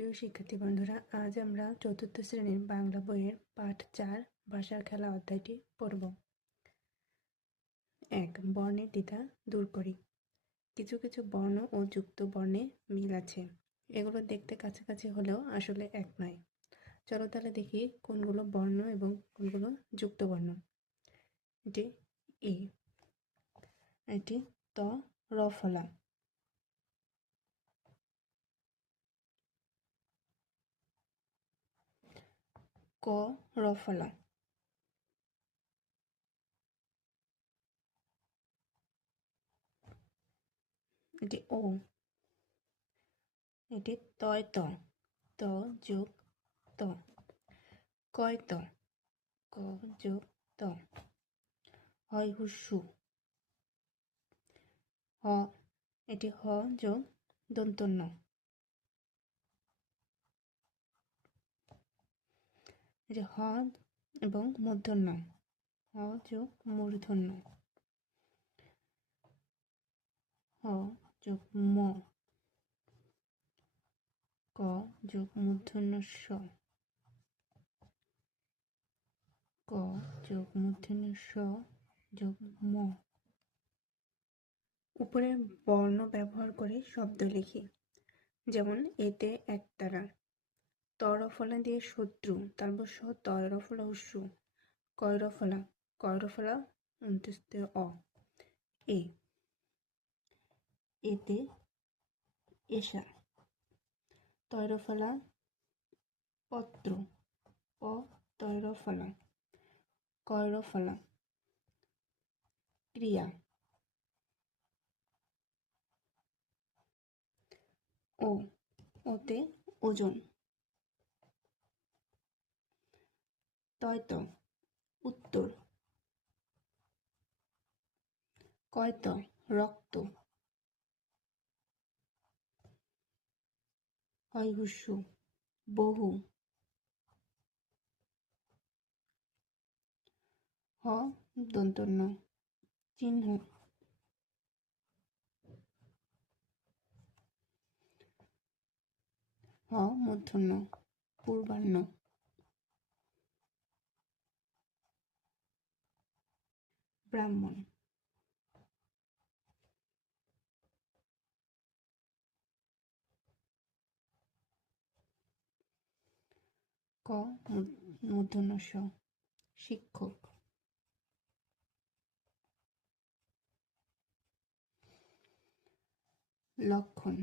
প্রিয় শিক্ষার্থী বন্ধুরা, আজ আমরা চতুর্থ শ্রেণীর বাংলা বইয়ের পাঠ 4 ভাষার খেলা অধ্যায়টি পড়ব। 1. বর্ণের দ্বিধা দূর করি। কিছু কিছু বর্ণ ও যুক্ত বর্ণে মিল আছে। এগুলো দেখতে কাছাকাছি হলেও আসলে এক নয়। চলো তাহলে দেখি কোনগুলো বর্ণ এবং কোনগুলো যুক্ত বর্ণ। এটি ই, এটি ত র ফলা, ক র ফলা, এটি ও, এটি তয় ত, ত যোগ ত, কয় ত, ক যোগ ত, হয় হুস্যু, হ, এটি হ যোগ দন্তন্য, এটি হ এবং মূর্ধন্য, হ যোগ মূর্ধন্য, হ যোগ ম, ক যোগ মূর্ধন্য স, ক যোগ মূর্ধন্য স যোগ ম। উপরের বর্ণ ব্যবহার করে শব্দ লিখি। যেমন এতে একতারা, তরফলা দিয়ে শত্রু, তারপর সহ তয়রফলা হুস্যু, কয়রফলা, কয়রফলা অন্ত্যেষ্টিত অ, এ, এতে এসা, তয়রফলা পত্র, প তয়রফলা, কয়রফলা ক্রিয়া, ও, ওতে ওজন, তয়ত উত্তর, কয়ত রক্ত, হয় হুস্যু বহু, হ দন্তন্য চিহ্ন, হ মূর্ধন্য পূর্বাহ্ন, ব্রাহ্মণ, ক মূর্ধন্য স শিক্ষক, লক্ষণ,